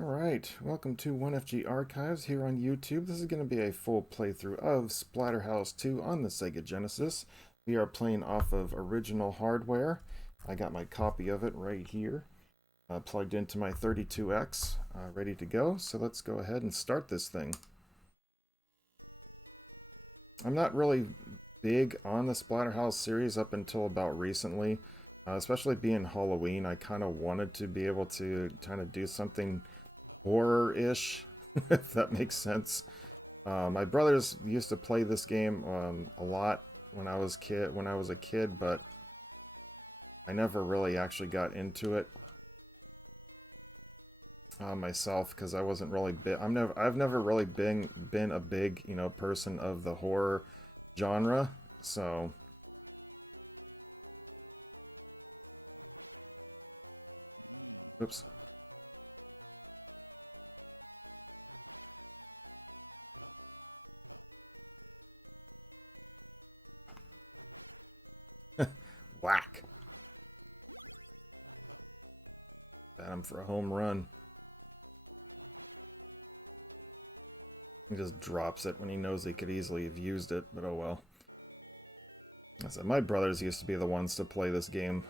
Alright, welcome to 1FG Archives here on YouTube. This is going to be a full playthrough of Splatterhouse 2 on the Sega Genesis. We are playing off of original hardware. I got my copy of it right here, plugged into my 32X, ready to go. So let's go ahead and start this thing. I'm not really big on the Splatterhouse series up until about recently. Especially being Halloween, I kind of wanted to be able to kind of do something horror-ish, if that makes sense. My brothers used to play this game a lot when I was a kid, but I never really actually got into it myself because I wasn't really big. I've never really been a big person of the horror genre, so. Oops. Whack. Got him for a home run. He just drops it when he knows he could easily have used it, but oh well. I said, my brothers used to be the ones to play this game.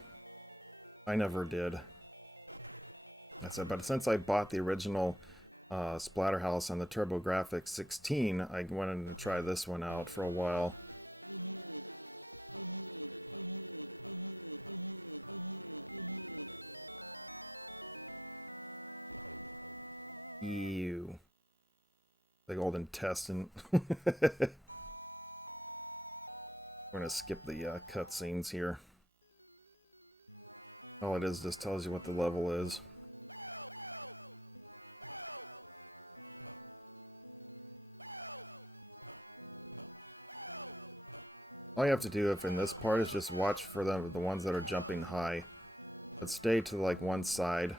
I never did. I said, but since I bought the original Splatterhouse on the TurboGrafx 16, I wanted to try this one out for a while. Ew. Big old intestine. We're gonna skip the cutscenes here. All it is just tells you what the level is. All you have to do if in this part is just watch for the ones that are jumping high. But stay to like one side.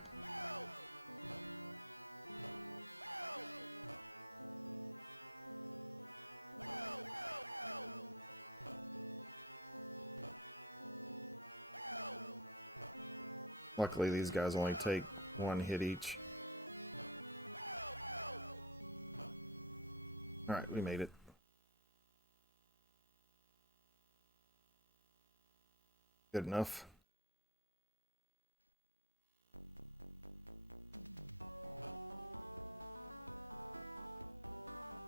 Luckily these guys only take one hit each. Alright, we made it. Good enough.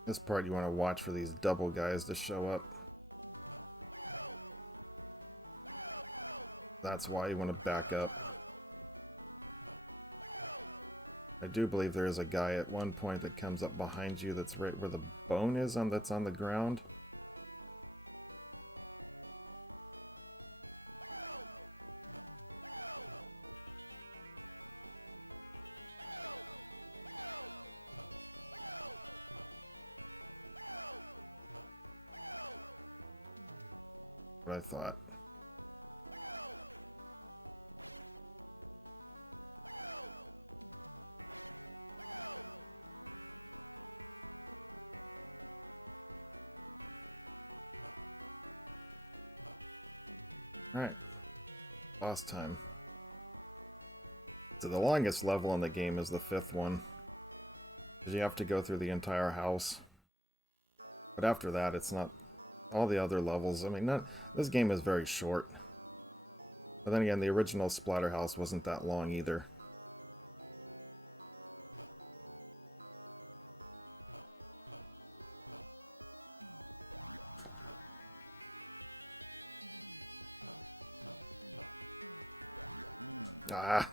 This part you want to watch for these double guys to show up. That's why you want to back up. I do believe there is a guy at one point that comes up behind you that's right where the bone is that's on the ground. What I thought. Alright, boss time. So the longest level in the game is the 5th one, because you have to go through the entire house. But after that, it's not. All the other levels, I mean, this game is very short. But then again, the original Splatterhouse wasn't that long either. Ah!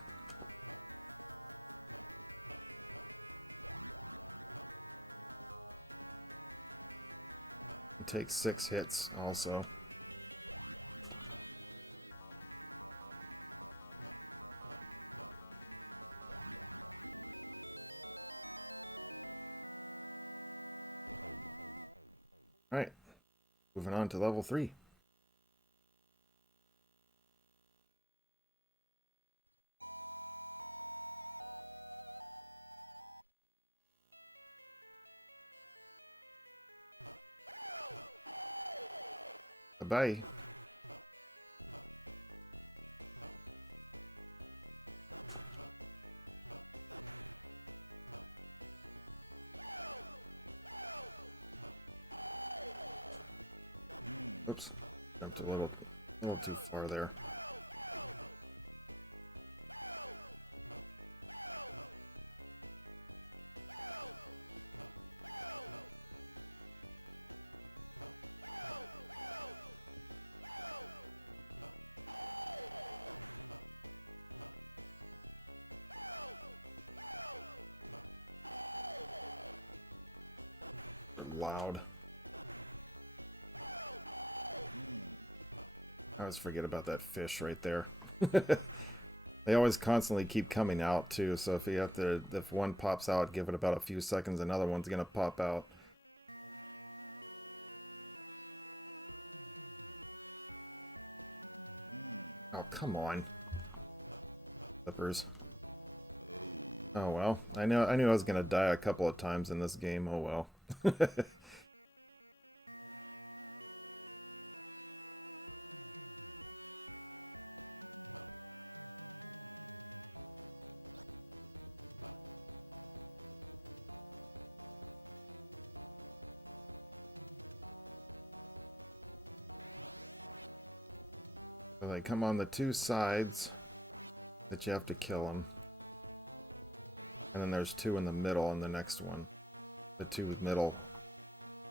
It takes 6 hits, also. Alright, moving on to level 3. Bye-bye. Oops. Jumped a little too far there. Loud. I always forget about that fish right there. They always constantly keep coming out too, so if one pops out, give it about a few seconds, another one's gonna pop out. Oh, come on. Flippers. Oh well. I knew I was gonna die a couple of times in this game, oh well. So they come on the two sides that you have to kill them. And then there's two in the middle in the next one. The two middle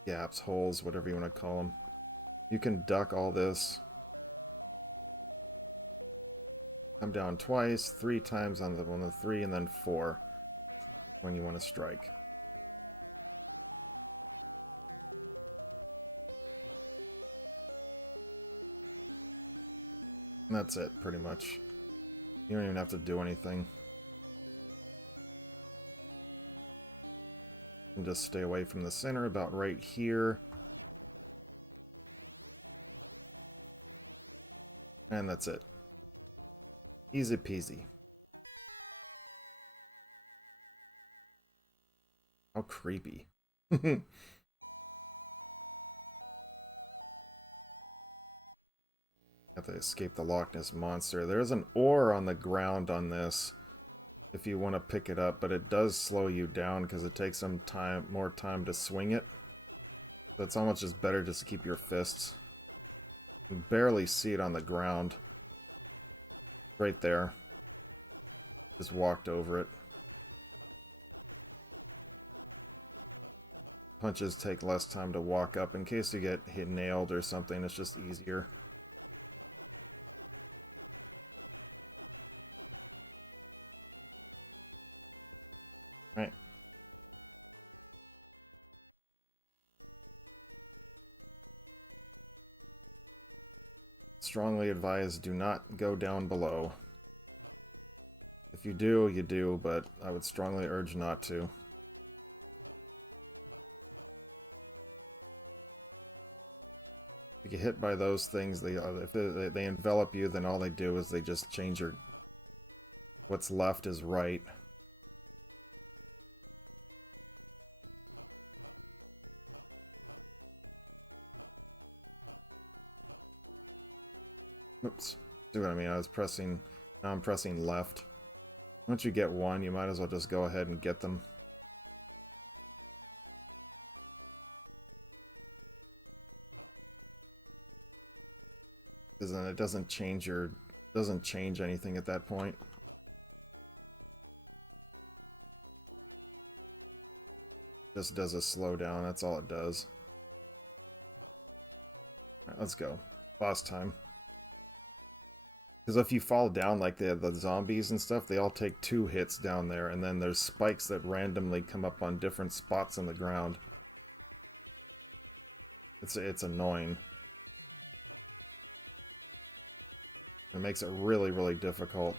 gaps, holes, whatever you want to call them. You can duck all this. Come down twice, 3 times on the 1 of 3, and then 4 when you want to strike. And that's it, pretty much. You don't even have to do anything. And just stay away from the center, about right here. And that's it. Easy peasy. How creepy. Have to escape the Loch Ness Monster. There's an ore on the ground on this if you want to pick it up, but it does slow you down because it takes some time, more time to swing it. So it's almost just better just keep your fists. You can barely see it on the ground. Right there. Just walked over it. Punches take less time to walk up. In case you get hit nailed or something, it's just easier. Right. Strongly advise, do not go down below. If you do, you do, but I would strongly urge not to. If you get hit by those things, if they envelop you, then all they do is they just change your... What's left is right. Oops. See what I mean? I was pressing... Now I'm pressing left. Once you get one, you might as well just go ahead and get them. Because then it doesn't change anything at that point. Just does a slowdown, that's all it does. Alright, let's go. Boss time. Because if you fall down like the zombies and stuff, they all take 2 hits down there, and then there's spikes that randomly come up on different spots in the ground. It's annoying. It makes it really, really difficult.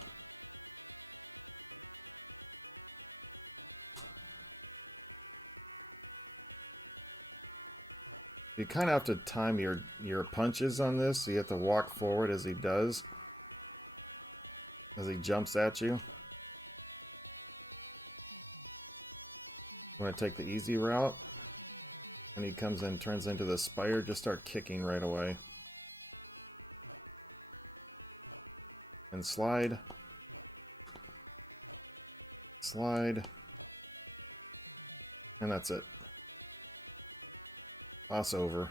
You kind of have to time your punches on this, so you have to walk forward as he does. As he jumps at you. Want to take the easy route? And he comes in, turns into the spider, just start kicking right away. And slide. Slide. And that's it. Toss over.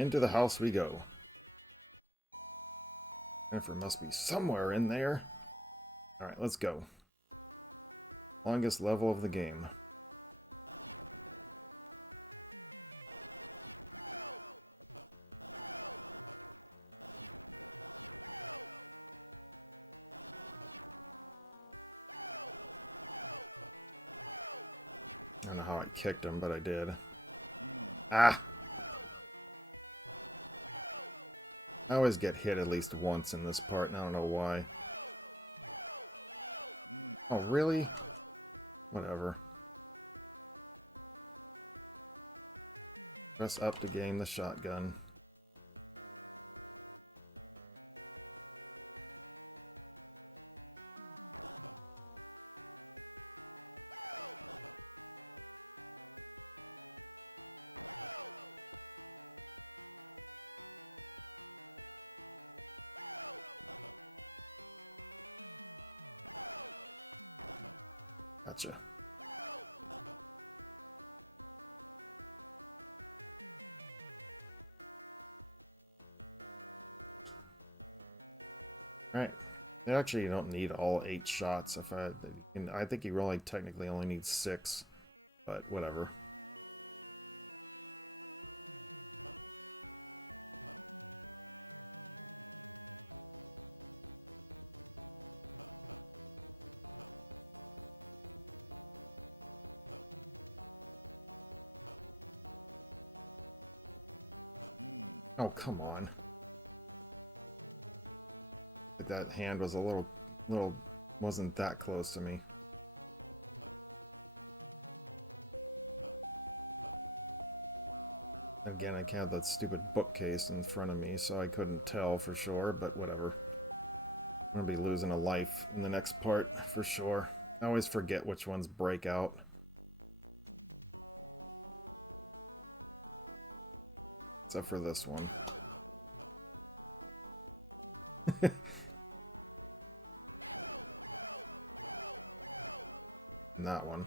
Into the house we go. Jennifer must be somewhere in there. Alright, let's go. Longest level of the game. I don't know how I kicked him, but I did. Ah! I always get hit at least once in this part, and I don't know why. Oh, really? Whatever. Press up to gain the shotgun. Gotcha. Alright. Actually, you don't need all 8 shots. I think you really technically only need 6, but whatever. Oh, come on. That hand was a little wasn't that close to me. Again, I had that stupid bookcase in front of me, so I couldn't tell for sure, but whatever. I'm gonna be losing a life in the next part, for sure. I always forget which ones break out. Except for this one. And that one.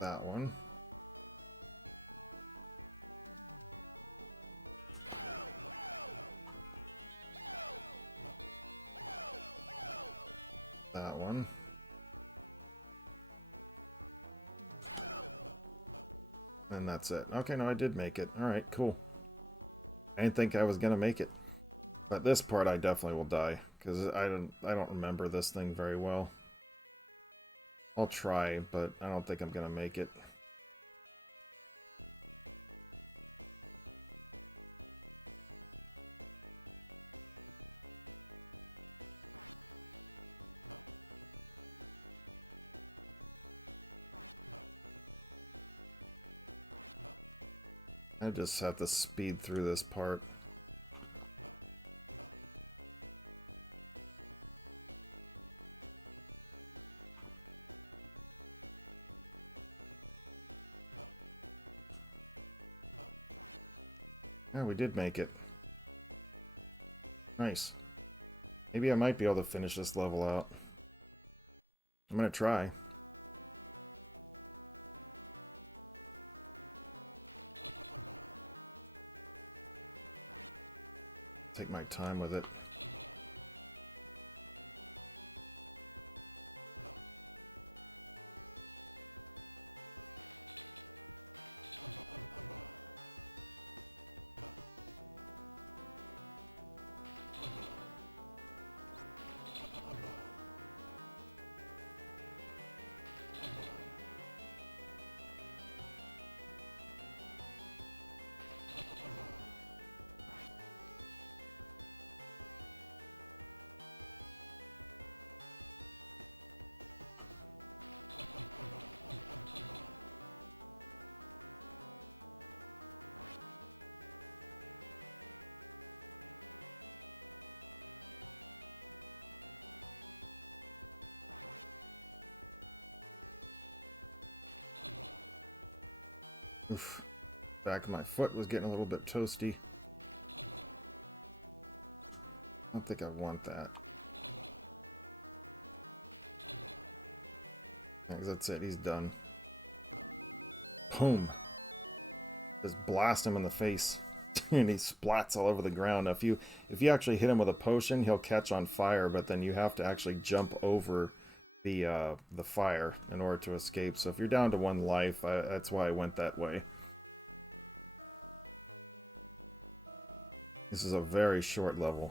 That one. That one. And that's it. Okay, no, I did make it. Alright, cool. I didn't think I was gonna make it. But this part I definitely will die, because I don't remember this thing very well. I'll try, but I don't think I'm gonna make it. I just have to speed through this part. Yeah, we did make it. Nice. Maybe I might be able to finish this level out. I'm gonna try. Take my time with it. Oof. Back of my foot was getting a little bit toasty. I don't think I want that. That's it, he's done. Boom. Just blast him in the face. And he splats all over the ground. Now, if you actually hit him with a potion, he'll catch on fire, but then you have to actually jump over the fire in order to escape. So if you're down to 1 life, that's why I went that way. This is a very short level.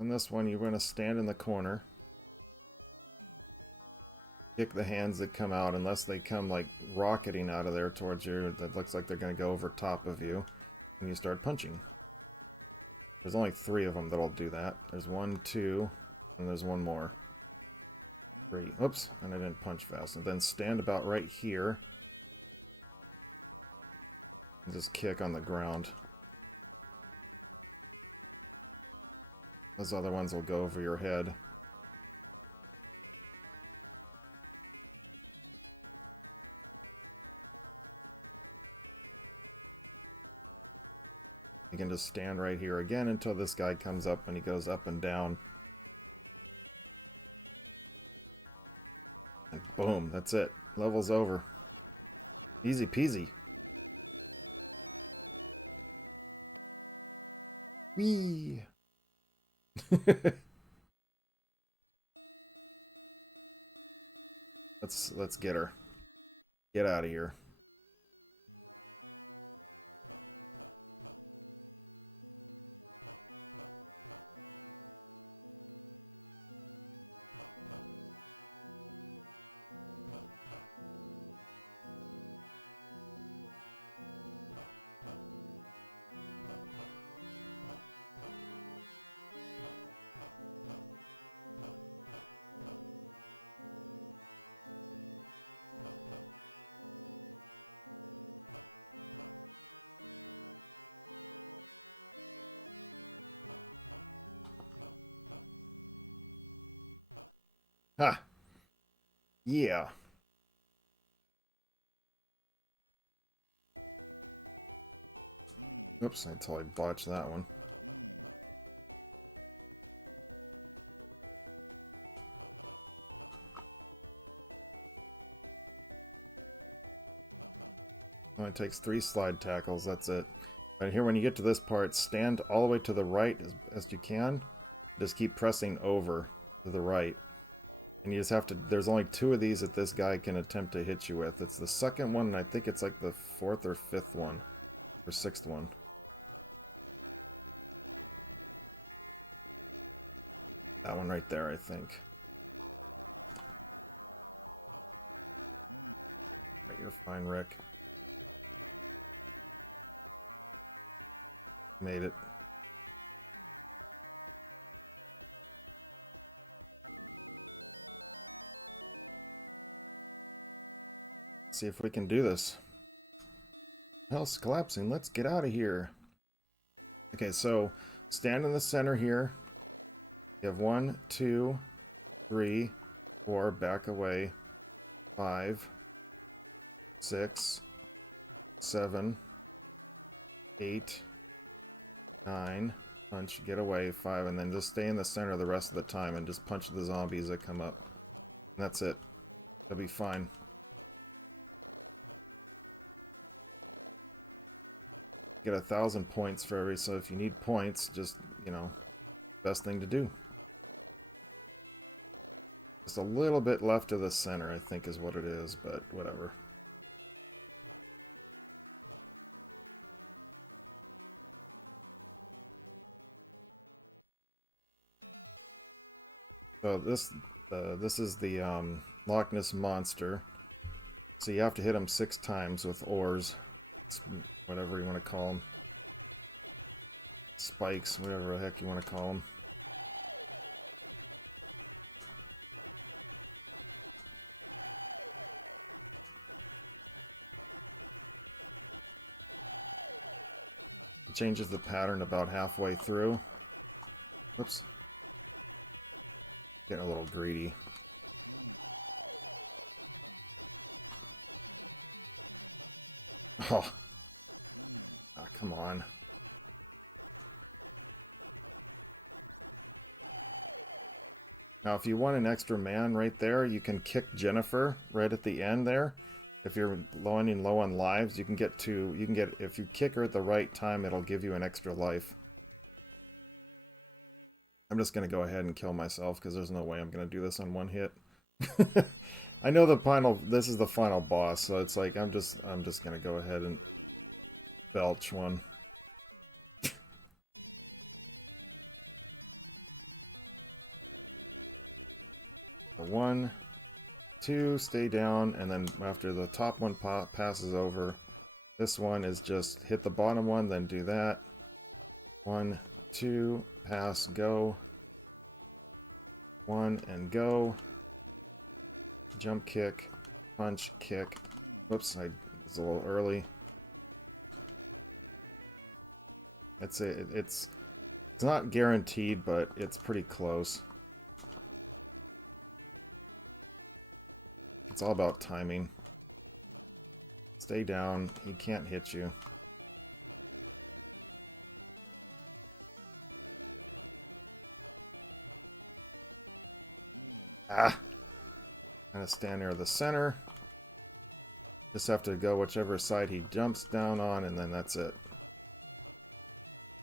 In this one, you're going to stand in the corner, kick the hands that come out, unless they come like rocketing out of there towards you. That looks like they're going to go over top of you, and you start punching. There's only 3 of them that'll do that. There's 1, 2, and there's 1 more. 3. Oops, and I didn't punch fast. And then stand about right here, and just kick on the ground. Those other ones will go over your head. You can just stand right here again until this guy comes up and he goes up and down. And boom, that's it. Level's over. Easy peasy. Whee! Let's get her. Get out of here. Ha! Yeah. Oops, I totally botched that one. It takes 3 slide tackles, that's it. Right here, when you get to this part, stand all the way to the right as you can. Just keep pressing over to the right. And you just have to, there's only 2 of these that this guy can attempt to hit you with. It's the second one, and I think it's like the 4th or 5th one. Or 6th one. That one right there, I think. You're fine, Rick. Made it. See if we can do this. Hell's collapsing. Let's get out of here. Okay, so stand in the center here. You have 1, 2, 3, 4, back away, 5, 6, 7, 8, 9, punch, get away, 5, and then just stay in the center the rest of the time and just punch the zombies that come up. And that's it. That'll be fine. Get 1,000 points for every, so if you need points, just, you know, best thing to do. Just a little bit left of the center, I think is what it is, but whatever. So this is the Loch Ness Monster. So you have to hit him 6 times with oars. Whatever you want to call them. Spikes, whatever the heck you want to call them. changes the pattern about halfway through. Whoops. Getting a little greedy. Oh. Come on. Now, if you want an extra man right there, you can kick Jennifer right at the end there. If you're running low on lives, you can get, if you kick her at the right time, it'll give you an extra life. I'm just gonna go ahead and kill myself because there's no way I'm gonna do this on one hit. I know this is the final boss, so it's like I'm just gonna go ahead and belch one. 1, 2, stay down, and then after the top one passes over, this one is just hit the bottom one, then do that. 1, 2, pass, go. 1 and go. Jump kick, punch, kick. Whoops, I was a little early. It's not guaranteed, but it's pretty close. It's all about timing. Stay down. He can't hit you. Ah! I'm gonna stand near the center. Just have to go whichever side he jumps down on, and then that's it.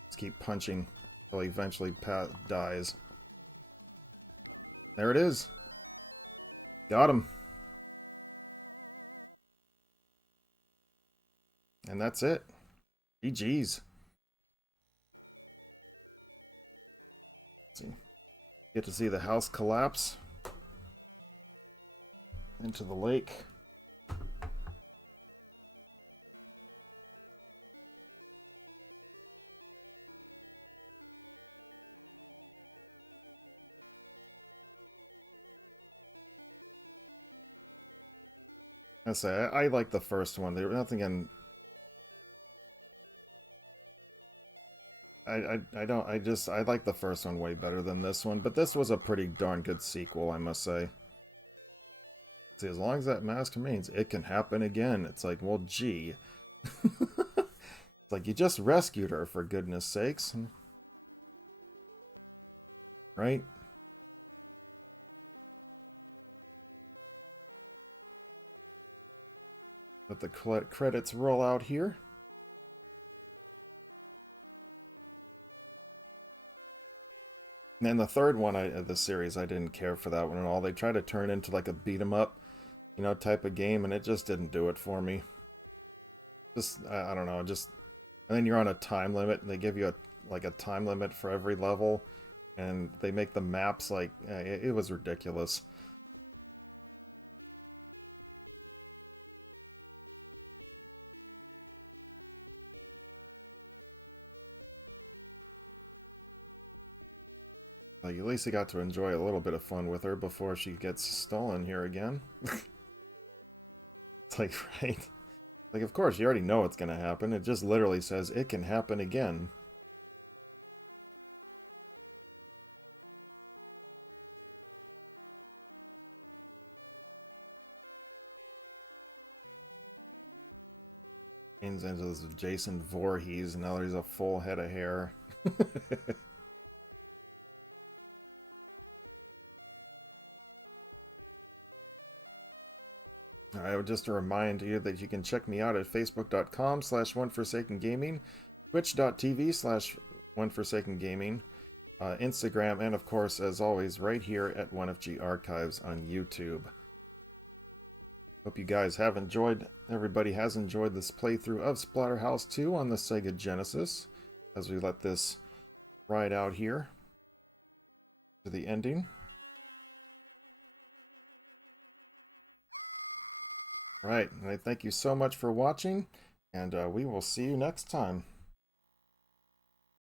Just keep punching until he eventually dies. There it is. Got him. And that's it. GG's. Get to see the house collapse into the lake. I like the first one. There was nothing in. I like the first one way better than this one, but this was a pretty darn good sequel, I must say. See, as long as that mask remains, it can happen again. It's like, well, gee. It's like, you just rescued her, for goodness sakes. Right? Let the credits roll out here. And then the third one of the series, I didn't care for that one at all. They tried to turn it into like a beat 'em up, you know, type of game, and it just didn't do it for me. Just, I don't know, just... And then you're on a time limit, and they give you a time limit for every level, and they make the maps like... it was ridiculous. Like, at least you got to enjoy a little bit of fun with her before she gets stolen here again. It's like, right? Like, of course, you already know what's gonna happen. It just literally says, it can happen again. James Angeles of Jason Voorhees, and now there's a full head of hair. I would just remind you that you can check me out at facebook.com/OneForsakenGaming, twitch.tv/OneForsakenGaming, Instagram, and of course, as always, right here at 1FG Archives on YouTube. Hope you guys have enjoyed, everybody has enjoyed this playthrough of Splatterhouse 2 on the Sega Genesis, as we let this ride out here to the ending. Alright, and I thank you so much for watching, and we will see you next time.